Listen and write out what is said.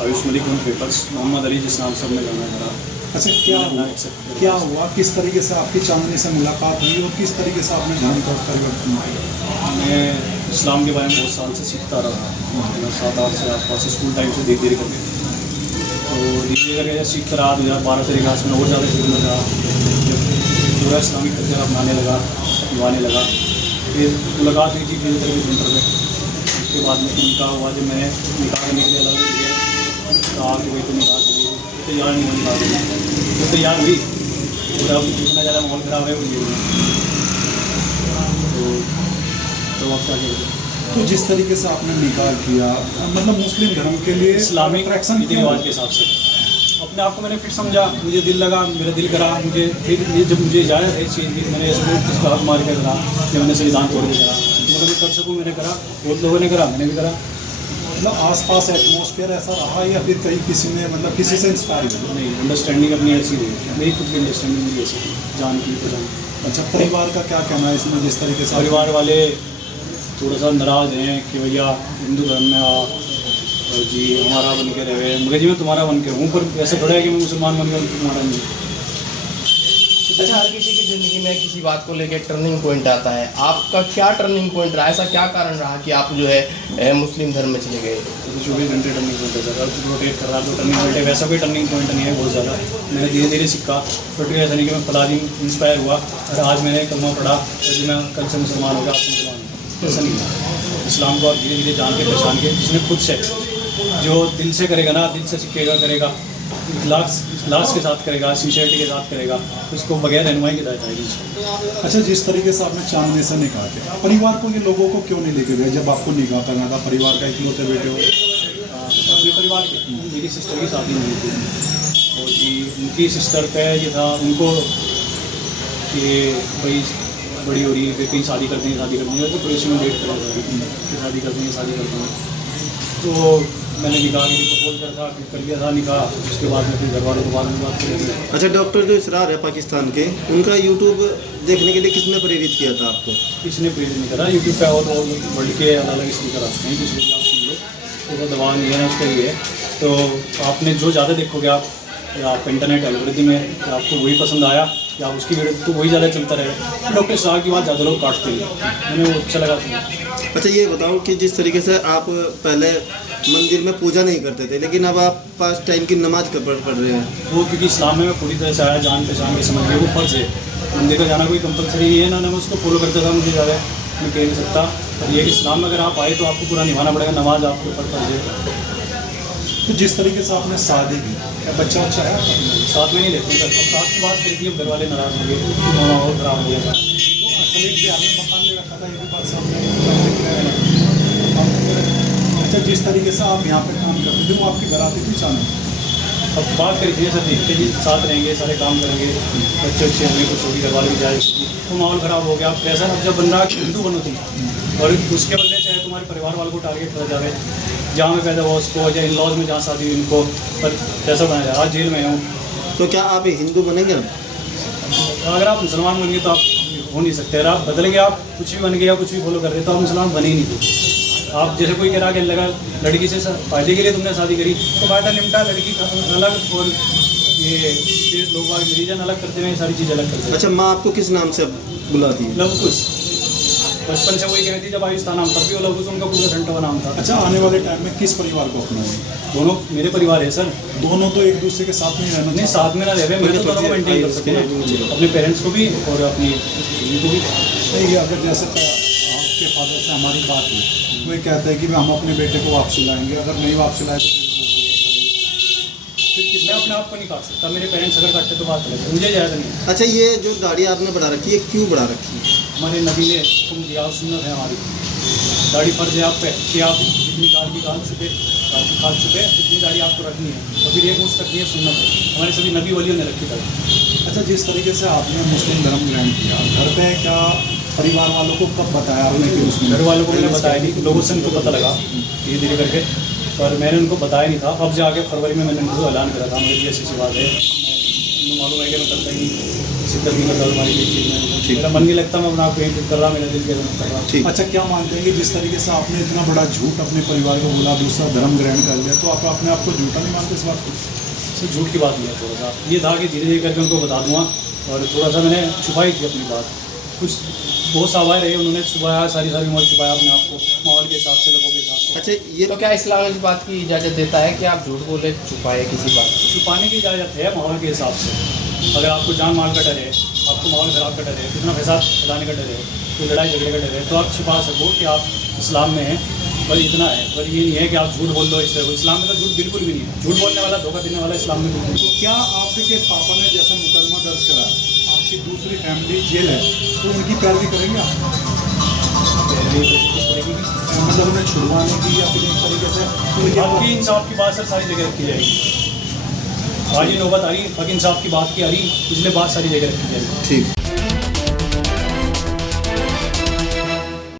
आयुष मलिक उन पेपर्स मोहम्मद अली जिस नाम से हमने जाना करा। अच्छा, क्या हुआ, किस तरीके से आपकी चांदनी से मुलाकात हुई और किस तरीके से आपने धर्म का परिवर्तन किया? मैं इस्लाम के बारे में बहुत साल से सीखता रहा, मैं 7-8 से आसपास स्कूल टाइम से धीरे धीरे करके, तो धीरे करके जैसे सीखता रहा 2012 से क्लास में और ज़्यादा सीखने लगा, पूरा इस्लामिक कल्चर अपनाने लगा, निभाने लगा। फिर मुलाकात हुई थी फिजियोथेरेपी सेंटर में, उसके बाद में निकाह हुआ। जब मैंने निकाह करने के लिए अलग कहा कि भाई तो निकाह के लिए तैयार नहीं हुई, निकाह तो तैयार हुई और अब जितना ज़्यादा माहौल ख़राब है वो ये हुई। तो आप क्या कहते? तो जिस तरीके से आपने निकाह किया, मतलब मुस्लिम धर्म के लिए इस्लामिक अट्रैक्शन रीति रिवाज के हिसाब से अपने आप को मैंने फिर समझा, मुझे दिल लगा, मेरा दिल करा, मुझे फिर ये जब मुझे इजाज़त है इस चीज़ की, मैंने ऐसे बहुत किसी का हाथ मार के करा कि मैंने संविधान तोड़ के करा, मतलब मैं कर सकूँ मैंने करा, बहुत लोगों ने करा, मैंने भी करा। मतलब आसपास एटमॉस्फेयर ऐसा रहा या फिर कहीं किसी ने मतलब किसी से इंस्पायर हुआ? नहीं, अंडरस्टैंडिंग अपनी ऐसी रही, मेरी खुद की अंडरस्टैंडिंग मेरी ऐसी थी, जान की पहचान। अच्छा, परिवार का क्या कहना है इसमें, जिस तरीके से परिवार वाले थोड़ा सा नाराज़ हैं कि भैया हिंदू धर्म में आ और जी हमारा बन के रहे, मगर जी मैं तुम्हारा बन के हूँ, पर ऐसा थोड़ा है कि मैं मुसलमान बन गया तुम्हारा नहीं। अच्छा, हर किसी की ज़िंदगी में किसी बात को लेकर टर्निंग पॉइंट आता है, आपका क्या टर्निंग पॉइंट रहा, ऐसा क्या कारण रहा कि आप जो है मुस्लिम धर्म में चले गए? तो 24 घंटे टर्निंग पॉइंट है सर, अब रोटेट कर रहा तो टर्निंग पॉइंट है, वैसा कोई टर्निंग पॉइंट नहीं है बहुत ज़्यादा। मैंने धीरे धीरे सीखा, बट ऐसा नहीं कि मैं फला दिन इंस्पायर हुआ और आज मैंने कलमा पढ़ा तो जी मैं कल से मुसलमान हो गया, आप मुसलमान हो, ऐसा नहीं है। इस्लाम को आप धीरे धीरे जान के पहचान के, जिसने खुद से जो दिल से करेगा ना, दिल से सीखेगा करेगा, इखलास के साथ करेगा, सिंसियरिटी के साथ करेगा, उसको बगैर रहनुमाई के तहत आएगी। अच्छा, जिस तरीके से आपने चांदनी से निकाह किया, परिवार को ये लोगों को क्यों नहीं लेके गए जब आपको निकाह करना था? परिवार का इकलौते बेटे हो, अपने परिवार की मेरी सिस्टर की शादी नहीं थी और जी उनकी सिस्टर का ये था उनको कि भाई बड़ी हो रही है, कहीं शादी कर देंगे तो पुलिस में वेट करेगा शादी कर देंगे। तो मैंने निकाह के लिए प्रपोज करा था, फिर कर लिया था निकाह, उसके बाद में फिर घर वालों को बाद में बात करेंगे। अच्छा, डॉक्टर जो इसरार है पाकिस्तान के, उनका यूट्यूब देखने के लिए किसने प्रेरित किया था आपको? किसने प्रेरित नहीं करा, यूट्यूब पे और वर्ल्ड के अलग अलग स्पीकर आते हैं, किसी भी आप सुन लो, तो वो दबाव नहीं है ना उसका, ये है। तो आपने जो ज़्यादा देखोगे आप, या आप इंटरनेट एल्गोरिथम में आपको वही पसंद आया या उसकी वीडियो तो वही ज़्यादा चलता रहेगा। डॉक्टर इसरार की बात ज़्यादा लोग काटते हैं, हमें वो अच्छा लगा था। अच्छा, ये बताओ कि जिस तरीके से आप पहले मंदिर में पूजा नहीं करते थे, लेकिन अब आप 5 टाइम की नमाज पढ़ रहे हैं, वो क्योंकि इस्लाम में मैं पूरी तरह से आया, जान पहचान के समझ गया, वो फ़र्ज़ है, मंदिर का जाना कोई कंपलसरी नहीं है ना, मैं उसको फॉलो करता था, मुझे ज़्यादा मैं कह नहीं सकता। और ये कि इस्लाम में अगर आप आए तो आपको पूरा निभाना पड़ेगा, नमाज आपके ऊपर फ़र्ज़ है। तो जिस तरीके से आपने शादी की, क्या बच्चा अच्छा है? साथ में नहीं लेते सर, अब साथ की बात करती है, घर वाले नाराज़ हो गए, माहौल ख़राब हो गया था। मकान में रखा था, ये भी बात सामने। अच्छा, जिस तरीके से आप यहाँ पे काम करते थे, वो आपके घर आती थी चांदनी? अब बात करी थी सर जी कि साथ रहेंगे, सारे काम करेंगे, बच्चे अच्छे होंगे, कुछ होगी, घर वाले भी जाए, तो माहौल ख़राब हो गया। कैसा अब जब बन रहा हिंदू बनो तुम, और उसके बदले चाहे तुम्हारे परिवार वालों को टारगेट करा जाए, जहाँ में पैदा हुआ उसको या इन लॉज में जहाँ शादी हुई उनको, पर कैसा बनाया जाए। आज जेल में हूँ, तो क्या आप हिंदू बनेंगे? अगर आप मुसलमान बन गए तो आप हो नहीं सकते, अगर आप बदल गए, आप कुछ भी बन गए या कुछ भी फॉलो कर रहे तो आप मुसलमान बने ही नहीं थे। आप जैसे कोई कह रहा कि लगा लड़की से फायदे के लिए तुमने शादी करी, तो फायदा निपटा, लड़की का अलग और ये लोग रिलीजन अलग करते हैं, सारी चीज़ अलग करते हैं। अच्छा, माँ आपको किस नाम से बुलाती है? लव कुश, बचपन से वही कहती थी, जब आयुष था नाम तब भी वो लव कुश उनका पूरा सेंटर का नाम था। अच्छा, आने वाले टाइम में किस परिवार को अपनाएंगे? दोनों मेरे परिवार है सर। दोनों तो एक दूसरे के साथ नहीं रहना? नहीं, साथ में ना रहे, मैं तो दोनों को मेंटेन कर सकते हैं, अपने पेरेंट्स को भी और अपनी को भी। नहीं, अगर जैसे आपके फादर से हमारी बात हुई, वो ये कहते हैं कि हम अपने बेटे को वापसी लाएंगे, अगर नहीं वापसी लाए तो फिर मैं अपने आप को नहीं काट सकता, मेरे पेरेंट्स अगर काटते तो बात अलग है, मुझे जायज़ नहीं। अच्छा, ये जो दाढ़ी आपने बढ़ा रखी है, क्यों बढ़ा रखी है? हमारे नबी ने हुक्म दिया, सुन्नत है हमारी, दाढ़ी फर्ज है आप पे कि आप जितनी काल की खाल चुके जितनी दाढ़ी आपको रखनी है, तो फिर एक मुझ तक नहीं है, सुन्नत है, हमारे सभी नबी वलियों ने रखी दाढ़ी। अच्छा, जिस तरीके से आपने मुस्लिम धर्म ग्रहण किया, घर पे क्या परिवार वालों को कब बताया आपने कि मुस्लिम? घर वालों को मैंने बताया नहीं, लोगों से उनको पता लगा धीरे धीरे करके, पर मैंने उनको बताया नहीं था। अब जाके फरवरी में मैंने उनको ऐलान करा था, मेरी ऐसी बात है, तुम्हें मालूम है कि मैं करता ही शिद्दत नहीं करता हमारी ये चीज़ में, मेरा मन नहीं लगता, मैं अपना पेंट कर रहा, मेरा दिल कर रहा। ठीक। अच्छा, क्या मानते हैं कि जिस तरीके से आपने इतना बड़ा झूठ अपने परिवार को बोला, दूसरा धर्म ग्रहण कर लिया, तो आप अपने आप को झूठा नहीं मानते इस बात को? सर झूठ की बात नहीं है, थोड़ा सा ये था कि धीरे धीरे करके उनको बता दूंगा, और थोड़ा सा मैंने छुपाई थी अपनी बात। कुछ बहुत सावाए रहे, उन्होंने छुपाया, सारी उम्र छुपाया अपने आप को, माहौल के हिसाब से, लोगों के हिसाब से। अच्छा, ये तो क्या इस्लाम इस बात की इजाज़त देता है कि आप झूठ बोले, छुपाए किसी बात को? छुपाने की इजाज़त है माहौल के हिसाब से। अगर आपको जान माल का डर है, आपको माहौल ख़राब का डर है, कितना फसाद फैलाने का डर है, कोई लड़ाई झगड़े का डर है, तो आप छिपा सको कि आप इस्लाम में हैं, पर इतना है। पर ये नहीं है कि आप झूठ बोल दो। इस्लाम में तो झूठ बिल्कुल भी नहीं है, झूठ बोलने वाला, धोखा देने वाला इस्लाम में बिल्कुल नहीं है। क्या आपके पापा ने जैसा मुकदमा दर्ज करा, आपकी दूसरी फैमिली जेल है, तो उनकी पैरवी करेंगे आप? मतलब उन्हें छुड़वाने की या फिर एक तरीके से उनके हक इंसाफ की बात सर सारी जगह रखी जाएगी। आज ये नौबत आ रही, हक इंसाफ की बात की आ रही, पिछले बात सारी जगह रखी जाएगी। ठीक।